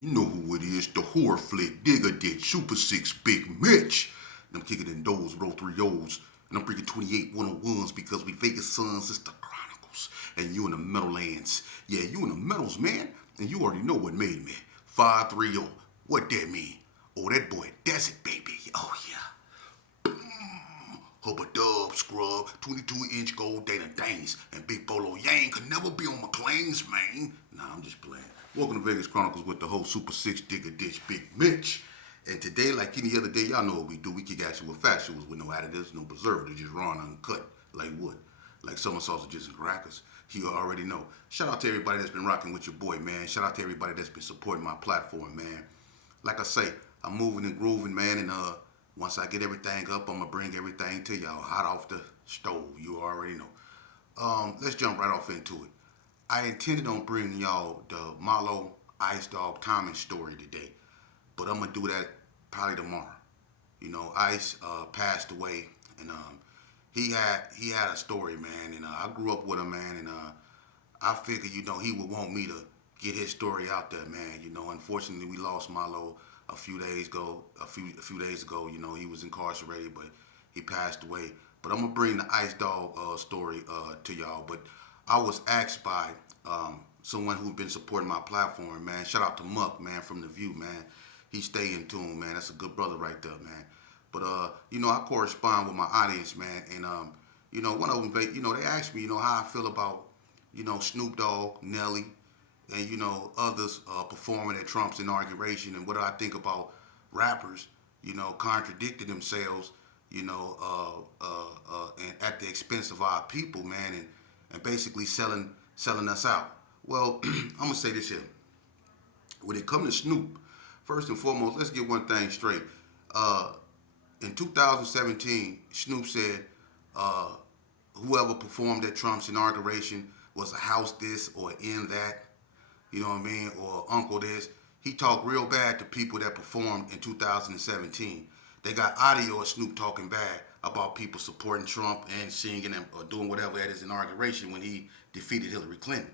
You know who it is, the horror flick, Digger Ditch, Super 6, Big Mitch. And I'm kicking in those, roll 3 O's. And I'm bringing 28 101s because we Vegas sons, it's the Chronicles. And you in the Meadowlands. Yeah, you in the Meadows, man. And you already know what made me. 530. What that mean? Oh, that boy Desert, baby. Oh, yeah. Hubba Dub, Scrub, 22-inch gold Dana Danes, and Big Bolo Yang could never be on McLean's, man. Nah, I'm just playing. Welcome to Vegas Chronicles with the whole Super 6 Digger Ditch Big Mitch. And today, like any other day, y'all know what we do. We kick action with factuals with no additives, no preservatives, just raw and uncut, like what? Like summer sausages and crackers. You already know. Shout out to everybody that's been rocking with your boy, man. Shout out to everybody that's been supporting my platform, man. Like I say, I'm moving and grooving, man, and once I get everything up, I'm gonna bring everything to y'all hot off the stove. You already know. Let's jump right off into it. I intended on bringing y'all the Malo Ice Dog Thomas story today, but I'm gonna do that probably tomorrow. You know, Ice passed away, and he had a story, man, and I grew up with him, man, and I figured, he would want me to get his story out there, man. Unfortunately, we lost Milo a few days ago. A few days ago, he was incarcerated, but he passed away. But I'm gonna bring the Ice Dog story to y'all. But I was asked by someone who's been supporting my platform, man. Shout out to Muck, man, from The View, man. He stay in tune, man. That's a good brother right there, man. But I correspond with my audience, man, and one of them, they asked me, how I feel about Snoop Dogg, Nelly, and others performing at Trump's inauguration, and what do I think about rappers, contradicting themselves, and at the expense of our people, man, and basically selling us out. Well, I'm gonna say this here. When it comes to Snoop, first and foremost, let's get one thing straight. In 2017, Snoop said whoever performed at Trump's inauguration was a house this or in that, you know what I mean, or uncle this. He talked real bad to people that performed in 2017. They got audio of Snoop talking bad about people supporting Trump and singing or doing whatever at his inauguration when he defeated Hillary Clinton.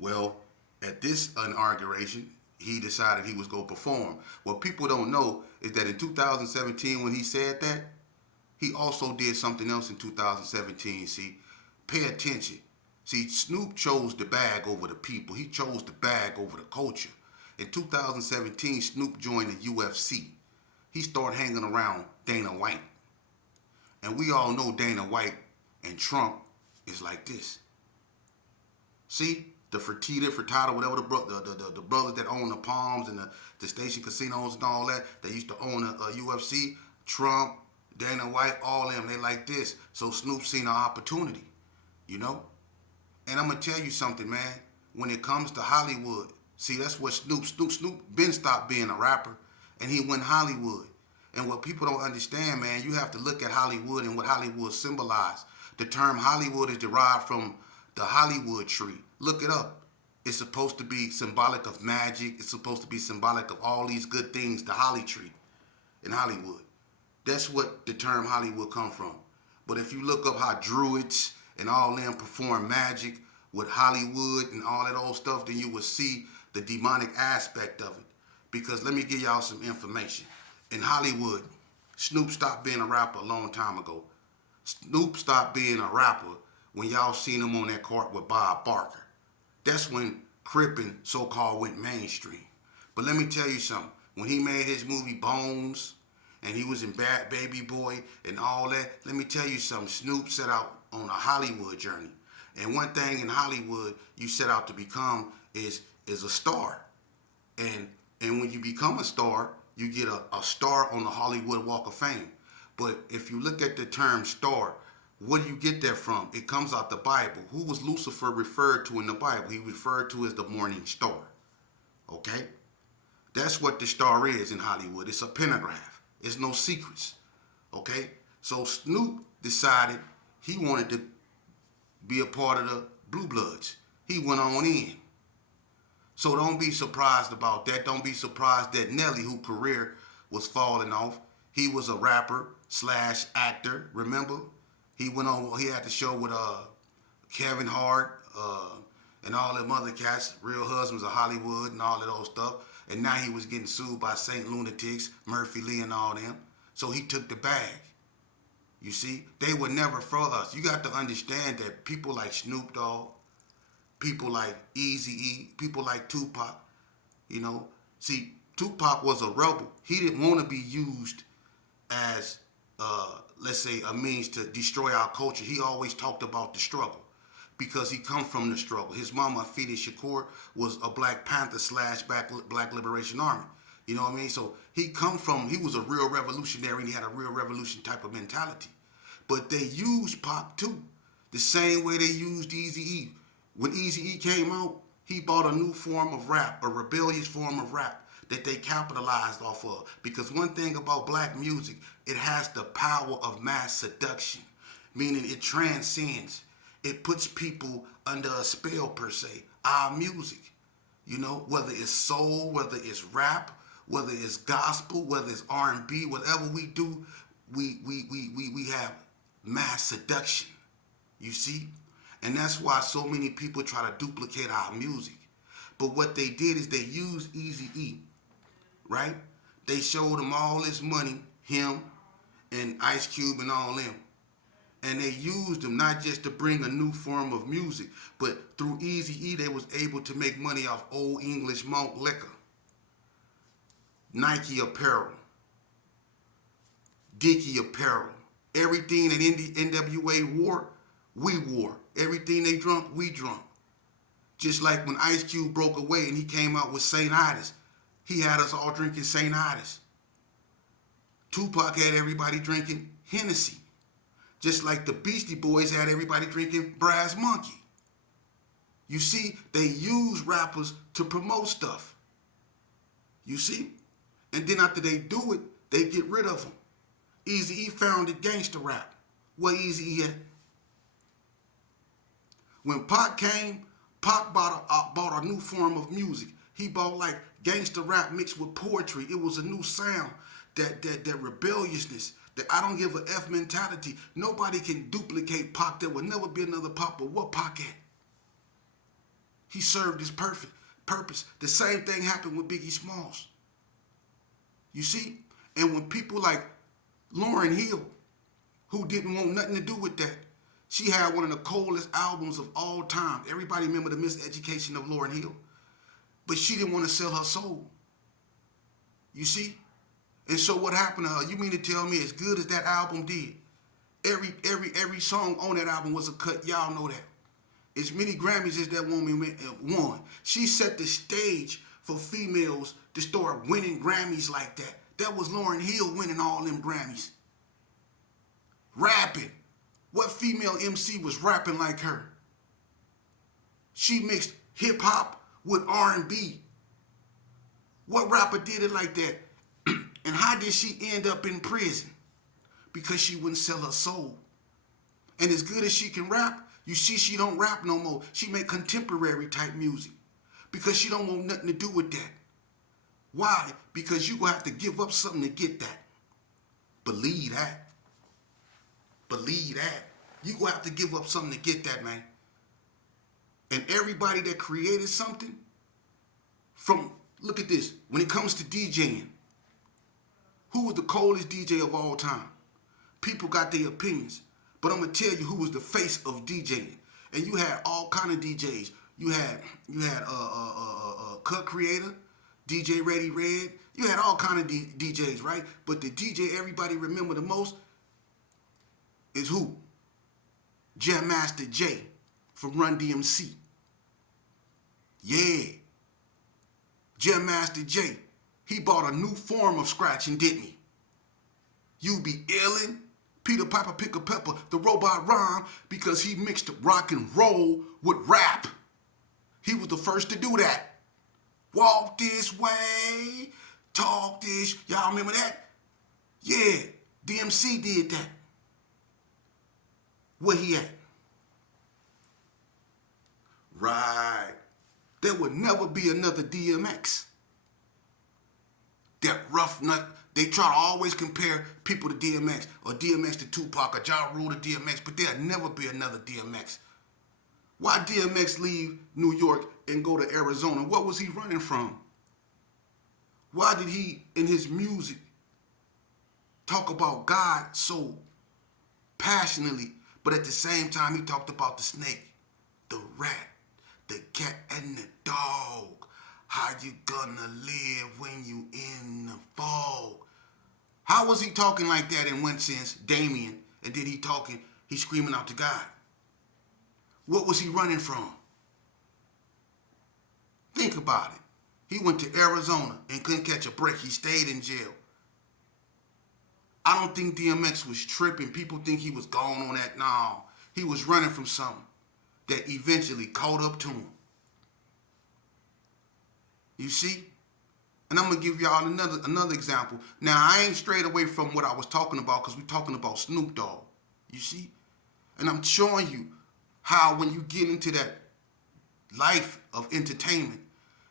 Well, at this inauguration, he decided he was going to perform. What people don't know is that in 2017, when he said that, he also did something else in 2017. See, pay attention. See, Snoop chose the bag over the people. He chose the bag over the culture. In 2017, Snoop joined the UFC. He started hanging around Dana White. And we all know Dana White and Trump is like this. See, the Fertitta, whatever the brothers that own the Palms and the station casinos and all that, they used to own a UFC. Trump, Dana White, all them, they like this. So Snoop seen an opportunity, you know? And I'm gonna tell you something, man. When it comes to Hollywood, see, that's what Snoop been stopped being a rapper, and he went Hollywood. And what people don't understand, man, you have to look at Hollywood and what Hollywood symbolized. The term Hollywood is derived from the Hollywood tree. Look it up. It's supposed to be symbolic of magic. It's supposed to be symbolic of all these good things, the holly tree in Hollywood. That's what the term Hollywood come from. But if you look up how Druids and all them perform magic with Hollywood and all that old stuff, then you will see the demonic aspect of it. Because let me give y'all some information. In Hollywood, Snoop stopped being a rapper a long time ago. Snoop stopped being a rapper when y'all seen him on that court with Bob Barker. That's when Crippin' so-called went mainstream. But let me tell you something. When he made his movie Bones, and he was in Bad Baby Boy and all that, let me tell you something. Snoop set out on a Hollywood journey. And one thing in Hollywood you set out to become is a star. And when you become a star, you get a star on the Hollywood Walk of Fame. But if you look at the term star, what do you get that from? It comes out the Bible. Who was Lucifer referred to in the Bible? He referred to as the morning star. Okay? That's what the star is in Hollywood. It's a pentagraph. It's no secrets. Okay? So Snoop decided he wanted to be a part of the Blue Bloods. He went on in. So don't be surprised about that. Don't be surprised that Nelly, whose career was falling off, he was a rapper slash actor. Remember, he went on. He had the show with Kevin Hart and all them other cats, Real Husbands of Hollywood and all of those stuff. And now he was getting sued by Saint Lunatics, Murphy Lee and all them. So he took the bag. You see, they were never for us. You got to understand that people like Snoop Dogg, people like Eazy-E, people like Tupac, you know. See, Tupac was a rebel. He didn't want to be used as, let's say, a means to destroy our culture. He always talked about the struggle because he come from the struggle. His mama, Fidi Shakur, was a Black Panther / Black Liberation Army. You know what I mean? So he was a real revolutionary and he had a real revolution type of mentality. But they used Pac too, the same way they used Eazy-E. When Eazy-E came out, he bought a new form of rap, a rebellious form of rap that they capitalized off of. Because one thing about black music, it has the power of mass seduction, meaning it transcends. It puts people under a spell per se. Our music, you know, whether it's soul, whether it's rap, whether it's gospel, whether it's R&B, whatever we do, we have mass seduction. You see? And that's why so many people try to duplicate our music. But what they did is they used Eazy-E, right? They showed him all this money, him and Ice Cube and all them. And they used them not just to bring a new form of music, but through Eazy-E they was able to make money off Old English malt liquor, Nike apparel, Dickie apparel. Everything that NWA wore, we wore. Everything they drunk, we drunk. Just like when Ice Cube broke away and he came out with St. Ides, he had us all drinking St. Ides. Tupac had everybody drinking Hennessy. Just like the Beastie Boys had everybody drinking Brass Monkey. You see, they use rappers to promote stuff. You see? And then after they do it, they get rid of them. Eazy-E founded gangster rap. Where Eazy-E at? When Pac came, Pac bought a new form of music. He bought like gangster rap mixed with poetry. It was a new sound, that rebelliousness, that I don't give a F mentality. Nobody can duplicate Pac. There will never be another Pac, but what Pac at? He served his perfect purpose. The same thing happened with Biggie Smalls. You see? And when people like Lauryn Hill, who didn't want nothing to do with that, she had one of the coldest albums of all time. Everybody remember the Miseducation of Lauryn Hill? But she didn't want to sell her soul. You see? And so what happened to her? You mean to tell me as good as that album did, every song on that album was a cut? Y'all know that. As many Grammys as that woman won. She set the stage for females to start winning Grammys like that. That was Lauryn Hill winning all them Grammys. Rapping. What female MC was rapping like her? She mixed hip hop with R&B. What rapper did it like that? And how did she end up in prison? Because she wouldn't sell her soul. And as good as she can rap, you see she don't rap no more. She make contemporary type music. Because she don't want nothing to do with that. Why? Because you gonna have to give up something to get that. Believe that. Believe that. You gonna have to give up something to get that, man. And everybody that created something, look at this, when it comes to DJing, who was the coldest DJ of all time? People got their opinions, but I'm gonna tell you who was the face of DJing. And you had all kind of DJs. You had Cut Creator, DJ Ready Red. You had all kind of DJs, right? But the DJ everybody remember the most is who? Jam Master Jay from Run DMC. Yeah. Jam Master Jay. He bought a new form of scratching, didn't he? You be illin', Peter Piper Pick a Pepper, the robot rhyme, because he mixed rock and roll with rap. He was the first to do that. Walk this way, talk this. Y'all remember that? Yeah, DMC did that. Where he at? Right. There would never be another DMX. That rough nut. They try to always compare people to DMX or DMX to Tupac or Ja Rule to DMX, but there'll never be another DMX. Why DMX leave New York and go to Arizona? What was he running from? Why did he, in his music, talk about God so passionately, but at the same time he talked about the snake, the rat, the cat, and the dog? How you gonna live when you in the fog? How was he talking like that in one sense, Damien, and then he screaming out to God? What was he running from? Think about it. He went to Arizona and couldn't catch a break. He stayed in jail. I don't think DMX was tripping. People think he was gone on that. No, he was running from something that eventually caught up to him. You see? And I'm going to give y'all another example. Now, I ain't strayed away from what I was talking about because we're talking about Snoop Dogg. You see? And I'm showing you how when you get into that life of entertainment,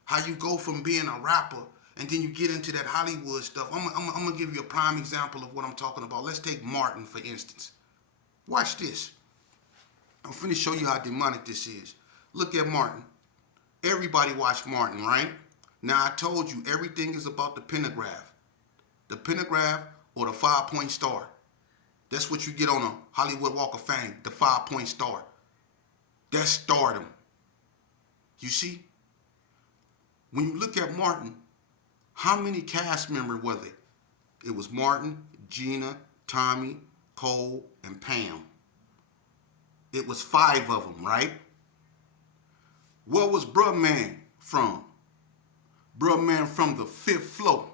how you go from being a rapper and then you get into that Hollywood stuff. I'm going to give you a prime example of what I'm talking about. Let's take Martin, for instance. Watch this. I'm finna show you how demonic this is. Look at Martin. Everybody watch Martin, right? Now, I told you everything is about the pentagram. The pentagram or the 5-point star. That's what you get on a Hollywood Walk of Fame, the 5-point star. That's stardom. You see? When you look at Martin, how many cast members were there? It was Martin, Gina, Tommy, Cole, and Pam. It was 5 of them, right? Where was Bruh Man from? Bruh Man from the 5th floor,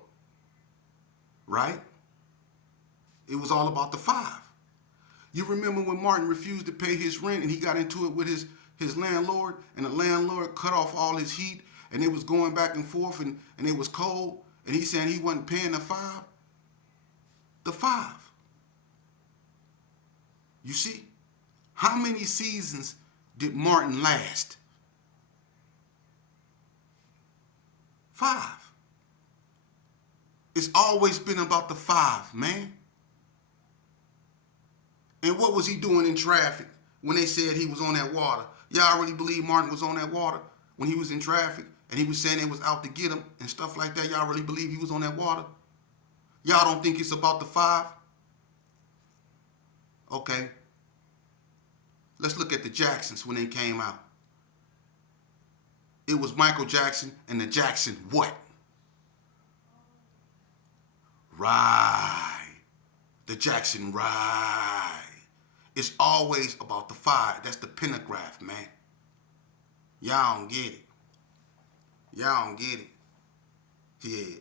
right? It was all about the 5. You remember when Martin refused to pay his rent and he got into it with his landlord, and the landlord cut off all his heat, and it was going back and forth, and it was cold, and he said he wasn't paying the 5? The 5. You see? How many seasons did Martin last? 5. It's always been about the 5, man. And what was he doing in traffic when they said he was on that water? Y'all really believe Martin was on that water when he was in traffic and he was saying it was out to get him and stuff like that? Y'all really believe he was on that water? Y'all don't think it's about the 5? Okay. Let's look at the Jacksons when they came out. It was Michael Jackson and the Jackson what? Right. The Jackson right. It's always about the 5. That's the pentagram, man. Y'all don't get it. Y'all don't get it. Yeah.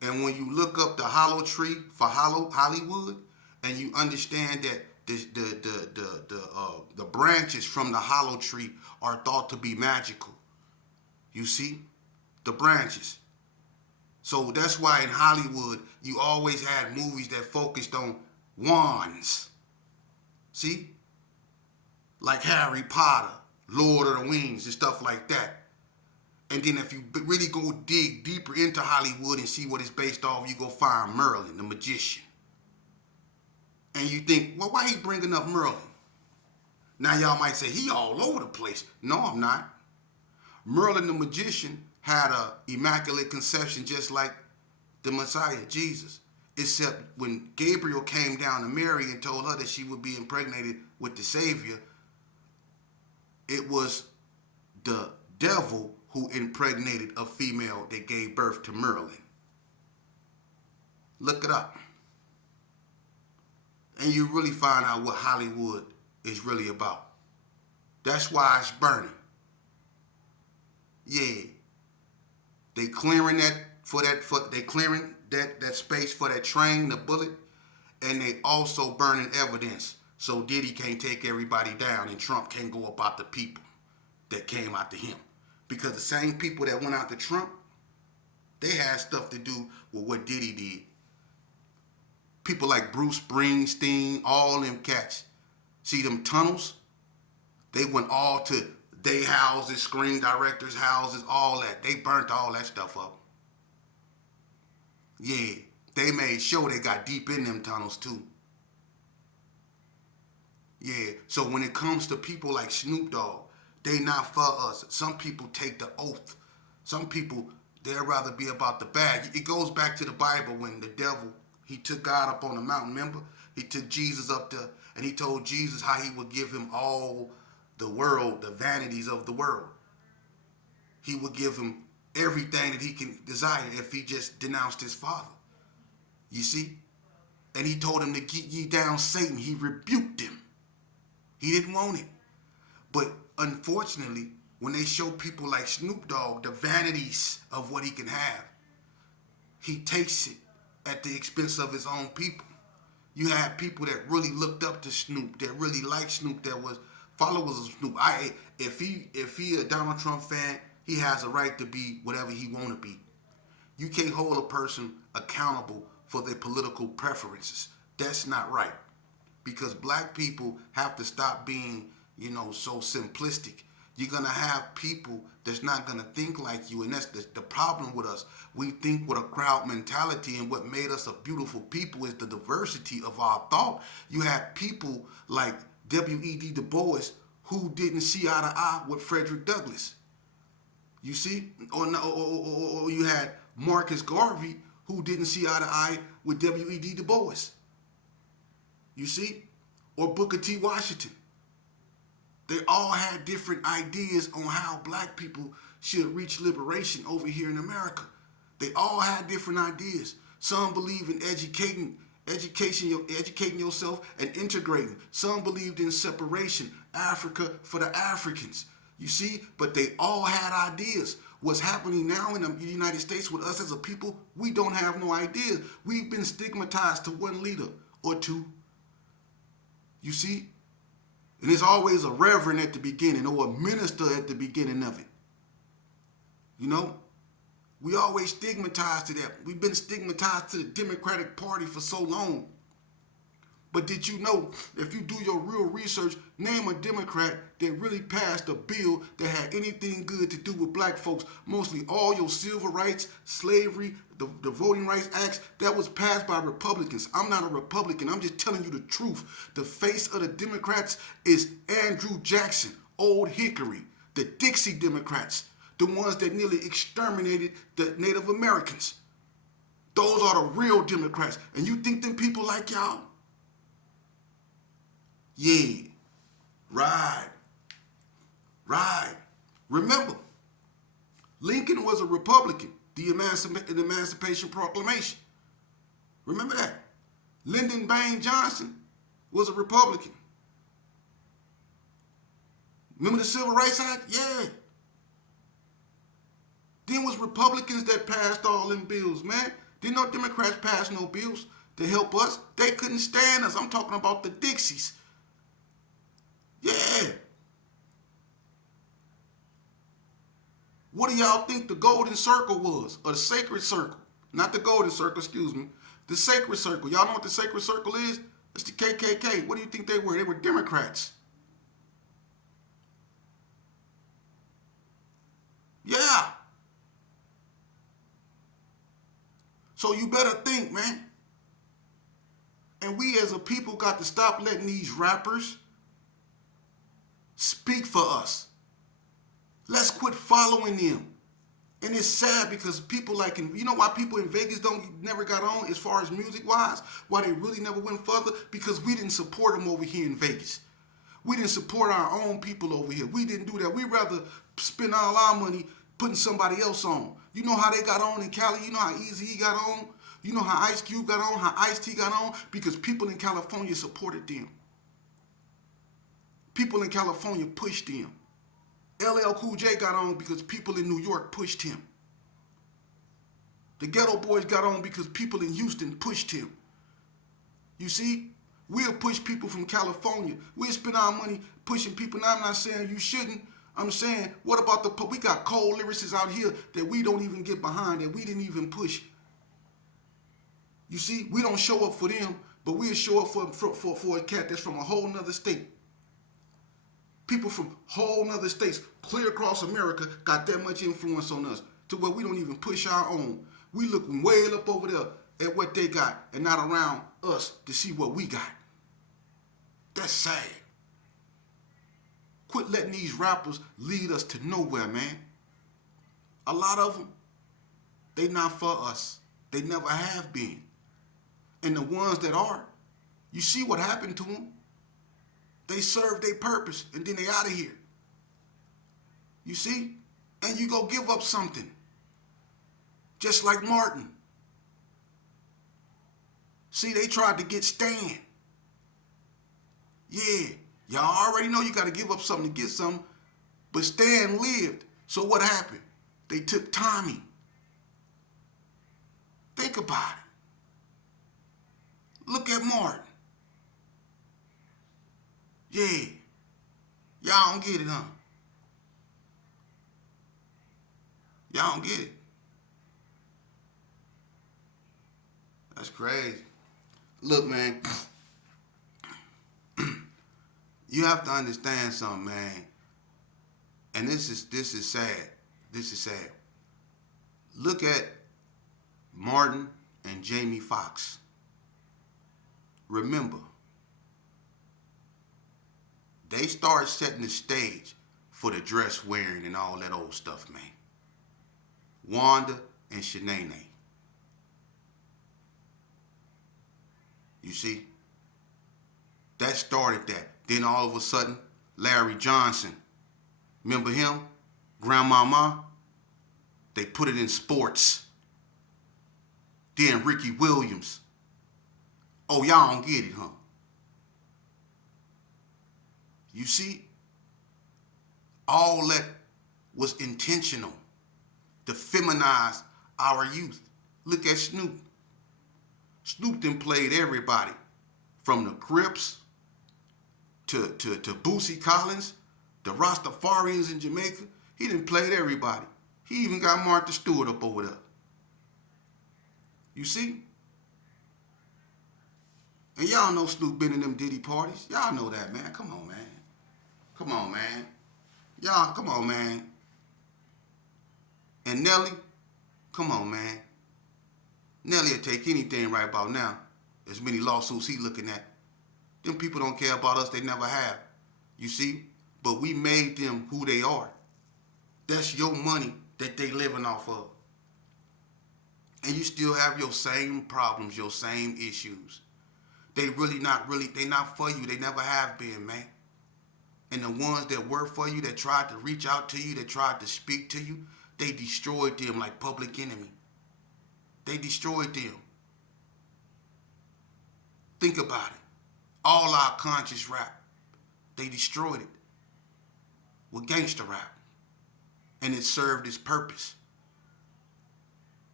And when you look up the hollow tree for Hollywood, and you understand that the branches from the hollow tree are thought to be magical. You see? The branches. So that's why in Hollywood, you always had movies that focused on wands. See? Like Harry Potter, Lord of the Rings, and stuff like that. And then if you really go dig deeper into Hollywood and see what it's based off, you go find Merlin, the magician. And you think, well, why he bringing up Merlin? Now y'all might say, he all over the place. No, I'm not. Merlin the magician had a immaculate conception just like the Messiah, Jesus. Except when Gabriel came down to Mary and told her that she would be impregnated with the Savior, it was the devil who impregnated a female that gave birth to Merlin. Look it up. And you really find out what Hollywood is really about. That's why it's burning. Yeah. They clearing that space for that train, the bullet, and they also burning evidence so Diddy can't take everybody down and Trump can't go about the people that came after him. Because the same people that went after Trump, they had stuff to do with what Diddy did. People like Bruce Springsteen, all them cats. See them tunnels? They went all to their houses, screen directors' houses, all that. They burnt all that stuff up. Yeah, they made sure they got deep in them tunnels too. Yeah, so when it comes to people like Snoop Dogg, they not for us. Some people take the oath. Some people They'd rather be about the bad. It goes back to the Bible when the devil, he took God up on the mountain, remember? He took Jesus up there and he told Jesus how he would give him all the world, the vanities of the world. He would give him everything that he can desire if he just denounced his father. You see? And he told him to get ye down, Satan. He rebuked him. He didn't want it. But unfortunately, when they show people like Snoop Dogg the vanities of what he can have, he takes it at the expense of his own people. You had people that really looked up to Snoop, that really liked Snoop, that was followers of Snoop. If he a Donald Trump fan, he has a right to be whatever he want to be. You can't hold a person accountable for their political preferences. That's not right. Because black people have to stop being, so simplistic. You're going to have people that's not going to think like you. And that's the problem with us. We think with a crowd mentality, and what made us a beautiful people is the diversity of our thought. You had people like W.E.B. Du Bois who didn't see eye to eye with Frederick Douglass. You see? Or you had Marcus Garvey who didn't see eye to eye with W.E.B. Du Bois. You see? Or Booker T. Washington. They all had different ideas on how black people should reach liberation over here in America. They all had different ideas. Some believe in educating yourself and integrating. Some believed in separation, Africa for the Africans. You see? But they all had ideas. What's happening now in the United States with us as a people, we don't have no ideas. We've been stigmatized to one leader or two. You see? And there's always a reverend at the beginning or a minister at the beginning of it. We always stigmatized to that. We've been stigmatized to the Democratic Party for so long. But did you know, if you do your real research, name a Democrat that really passed a bill that had anything good to do with black folks. Mostly all your civil rights, slavery, the Voting Rights Acts, that was passed by Republicans. I'm not a Republican. I'm just telling you the truth. The face of the Democrats is Andrew Jackson, Old Hickory, the Dixie Democrats, the ones that nearly exterminated the Native Americans. Those are the real Democrats. And you think them people like y'all? Yeah. Right. Remember, Lincoln was a Republican. The Emancipation Proclamation. Remember that. Lyndon Baines Johnson was a Republican. Remember the Civil Rights Act? Yeah. Then was Republicans that passed all them bills, man. Didn't no Democrats pass no bills to help us. They couldn't stand us. I'm talking about the Dixies. Yeah. What do y'all think the Golden Circle was? Or the Sacred Circle? Not the Golden Circle, excuse me. The Sacred Circle. Y'all know what the Sacred Circle is? It's the KKK. What do you think they were? They were Democrats. Yeah. So you better think, man. And we as a people got to stop letting these rappers speak for us. Let's quit following them. And it's sad because people you know why people in Vegas never got on as far as music wise? Why they really never went further? Because we didn't support them over here in Vegas. We didn't support our own people over here. We didn't do that. We'd rather spend all our money putting somebody else on. You know how they got on in Cali? You know how Eazy-E got on? You know how Ice Cube got on? How Ice-T got on? Because people in California supported them. People in California pushed them. LL Cool J got on because people in New York pushed him. The Ghetto Boys got on because people in Houston pushed him. You see? We'll push people from California. We'll spend our money pushing people. Now, I'm not saying you shouldn't. I'm saying, what about we got cold lyricists out here that we don't even get behind, that we didn't even push. You see? We don't show up for them, but we'll show up for a cat that's from a whole nother state. People from whole nother states, clear across America, got that much influence on us to where we don't even push our own. We looking way up over there at what they got and not around us to see what we got. That's sad. Quit letting these rappers lead us to nowhere, man. A lot of them, They not for us. They never have been. And the ones that are, you see what happened to them. They serve their purpose and then they out of here. You see? And you go give up something. Just like Martin. See, they tried to get Stan. Yeah, y'all already know you got to give up something to get something. But Stan lived. So what happened? They took Tommy. Think about it. Look at Martin. Yeah. Y'all don't get it, huh? Y'all don't get it. That's crazy. Look, man. You have to understand something, man. And this is sad. This is sad. Look at Martin and Jamie Foxx. Remember, they started setting the stage for the dress wearing and all that old stuff, man. Wanda and Shanae. You see? That started that. Then all of a sudden, Larry Johnson, remember him? Grandmama? They put it in sports. Then Ricky Williams. Oh, y'all don't get it, huh? You see? All that was intentional to feminize our youth. Look at Snoop. Snoop done played everybody from the Crips to Boosie Collins, the Rastafarians in Jamaica. He done played everybody. He even got Martha Stewart up over there. You see? And y'all know Snoop been in them Diddy parties. Y'all know that, man. Come on, man. Come on, man. Y'all, come on, man. And Nelly, come on, man. Nelly will take anything right about now. As many lawsuits he looking at. Them people don't care about us. They never have. You see? But we made them who they are. That's your money that they living off of. And you still have your same problems, your same issues. They not for you. They never have been, man. And the ones that were for you, that tried to reach out to you, that tried to speak to you, they destroyed them like Public Enemy. They destroyed them. Think about it. All our conscious rap, they destroyed it with gangster rap. And it served its purpose.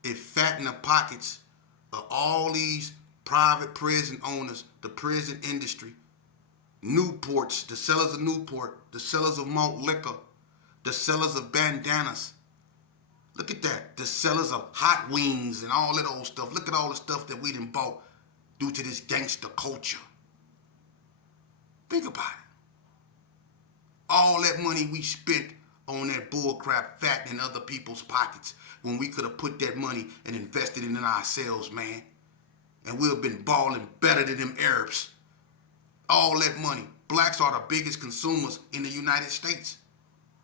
It fattened the pockets of all these private prison owners, the prison industry, Newports, the sellers of Newport, the sellers of malt liquor, the sellers of bandanas. Look at that. The sellers of hot wings and all that old stuff. Look at all the stuff that we done bought due to this gangster culture. Think about it. All that money we spent on that bullcrap fattening other people's pockets when we could have put that money and invested it in ourselves, man. And we'd have been balling better than them Arabs. All that money. Blacks are the biggest consumers in the United States.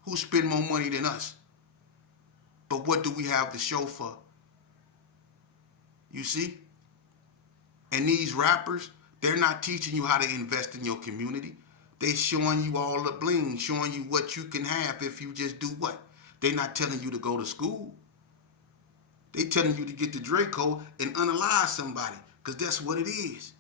Who spend more money than us? But what do we have to show for? You see? And these rappers, they're not teaching you how to invest in your community. They showing you all the bling, showing you what you can have if you just do what? They're not telling you to go to school. They telling you to get the Draco and unalive somebody, because that's what it is.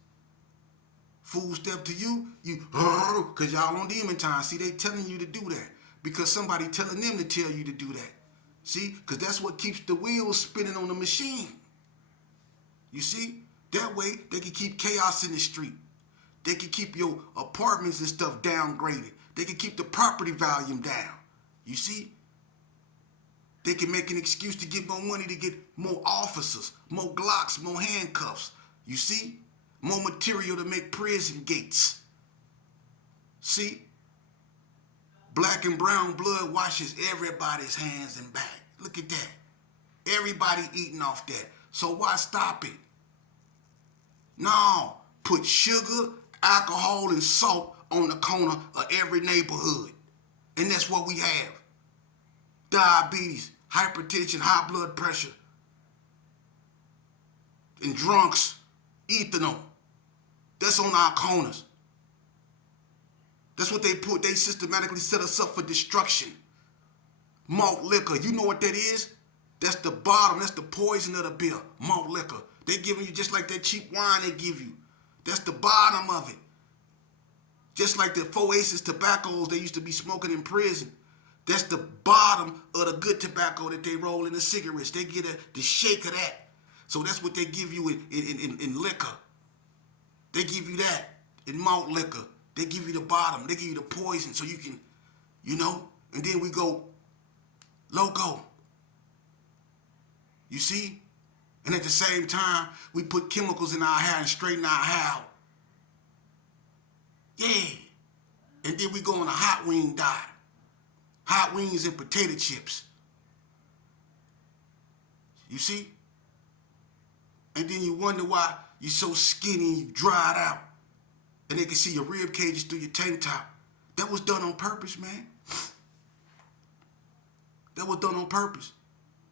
Fool step to you, because y'all on demon time. See, they telling you to do that because somebody telling them to tell you to do that. See, because that's what keeps the wheels spinning on the machine. You see, that way they can keep chaos in the street. They can keep your apartments and stuff downgraded. They can keep the property value down. You see? They can make an excuse to get more money to get more officers, more Glocks, more handcuffs. You see? More material to make prison gates. See? Black and brown blood washes everybody's hands and back. Look at that. Everybody eating off that. So why stop it? No. Put sugar, alcohol, and salt on the corner of every neighborhood. And that's what we have. Diabetes, hypertension, high blood pressure. and drunks, ethanol. That's on our corners. That's what they put. They systematically set us up for destruction. Malt liquor, you know what that is? That's the bottom. That's the poison of the beer. Malt liquor. They giving you just like that cheap wine they give you. That's the bottom of it. Just like the 4 Aces tobaccos they used to be smoking in prison. That's the bottom of the good tobacco that they roll in the cigarettes. They get the shake of that. So that's what they give you in liquor. They give you that in malt liquor. They give you the bottom. They give you the poison so you can, and then we go loco. You see? And at the same time, we put chemicals in our hair and straighten our hair out. Yeah. And then we go on a hot wing diet. Hot wings and potato chips. You see? And then you wonder why you're so skinny and you dried out. And they can see your rib cages through your tank top. That was done on purpose, man. That was done on purpose.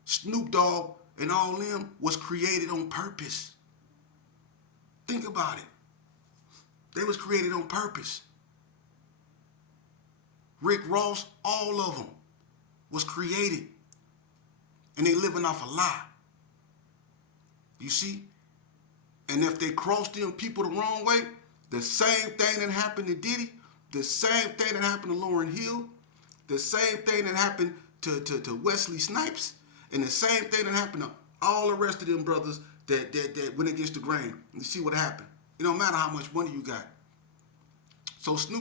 Snoop Dogg and all them was created on purpose. Think about it. They was created on purpose. Rick Ross, all of them was created. And they living off a lie. You see? And if they cross them people the wrong way, the same thing that happened to Diddy, the same thing that happened to Lauryn Hill, the same thing that happened to Wesley Snipes, and the same thing that happened to all the rest of them brothers that went against the grain. You see what happened. It don't matter how much money you got. So Snoop